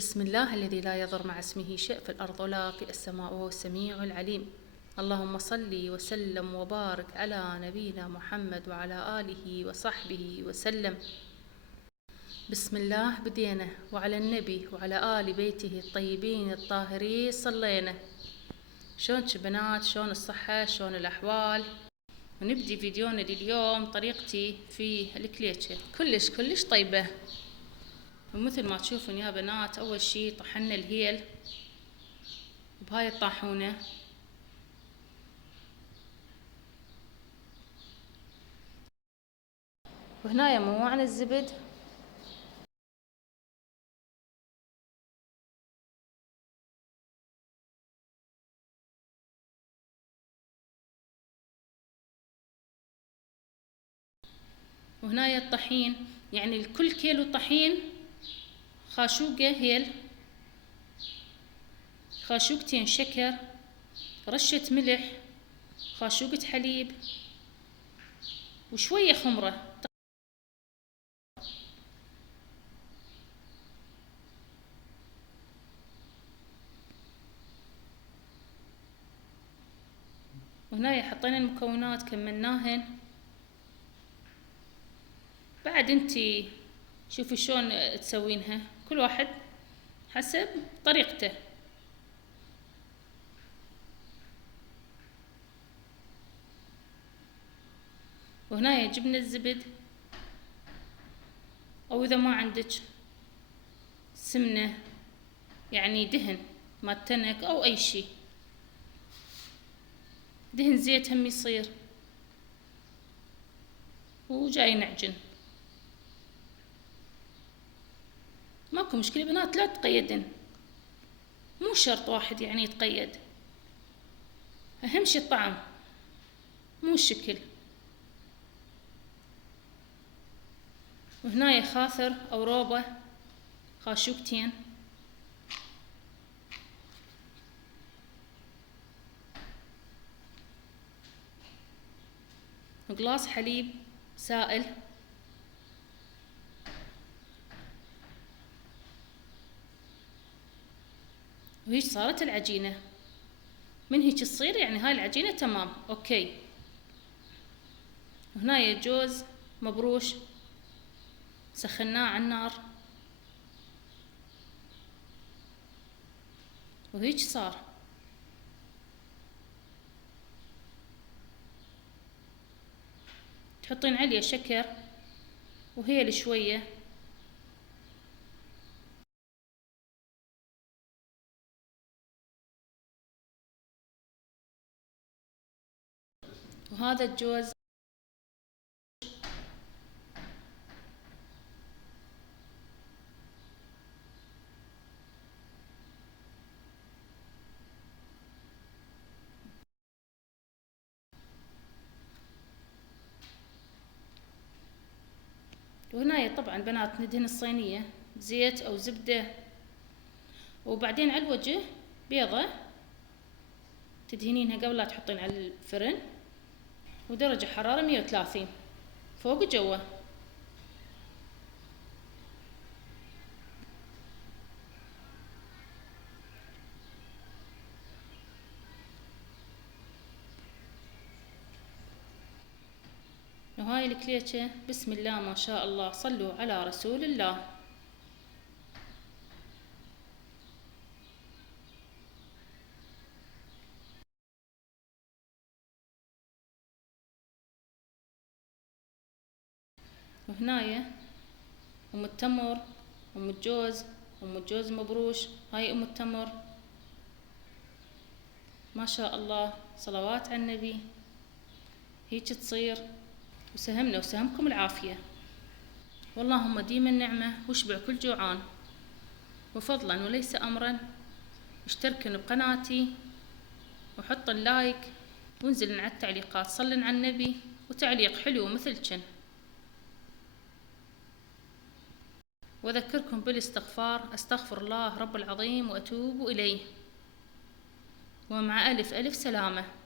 بسم الله الذي لا يضر مع اسمه شيء في الأرض ولا في السماء وهو السميع العليم. اللهم صل وسلم وبارك على نبينا محمد وعلى آله وصحبه وسلم. بسم الله بدينا، وعلى النبي وعلى آل بيته الطيبين الطاهرين صلينا. شلونك بنات؟ شلون الصحة؟ شلون الأحوال؟ ونبدي فيديونا اليوم طريقتي في الكليتشة كلش طيبة. ومثل ما تشوفون يا بنات، أول شي طحنا الهيل بهاي الطاحونة، وهنايا موعنا الزبد، وهنايا الطحين، يعني لكل كيلو طحين خاشوقة هيل، خاشوقتين شكر، رشة ملح، خاشوقة حليب، وشوية خمرة. وهنايا حطينا المكونات كملناهن. بعد انتي شوفي شلون تسوينها، كل واحد حسب طريقته. وهنايا جبنا الزبد، او اذا ما عندك سمنة يعني دهن ما تنك او اي شي، دهن زيت هم يصير، وجاي نعجن. ماكو مشكلة بنات، لا تقيدن، مو شرط واحد يعني يتقيد، اهم شي الطعم مو الشكل. وهنايا خاثر او روبة، خاشوقتين، وقلاص حليب سائل، وهيج صارت العجينة. من هيك تصير يعني هاي العجينة تمام اوكي. وهنايا جوز مبروش سخناه على النار، وهيج صار. تحطين عليه شكر وهيل شوية، وهذا الجوز. وهنايا طبعا بنات ندهن الصينية زيت او زبدة، وبعدين على الوجه بيضة تدهنينها قبل لا تحطين على الفرن، ودرجة حرارة 130 فوق وجوا. وهاي الكليتشة بسم الله ما شاء الله، صلوا على رسول الله. وهنايا ام التمر، ام الجوز، ام الجوز مبروش، هاي ام التمر ما شاء الله، صلوات على النبي. هيك تصير. وسهمنا وسهمكم العافية، واللهم ديم النعمة واشبع كل جوعان. وفضلا وليس أمرا اشتركن بقناتي وحط اللايك، وانزلن على التعليقات صلن على النبي وتعليق حلو مثلكن. وأذكركم بالاستغفار، أستغفر الله رب العظيم وأتوب إليه. ومع ألف ألف سلامة.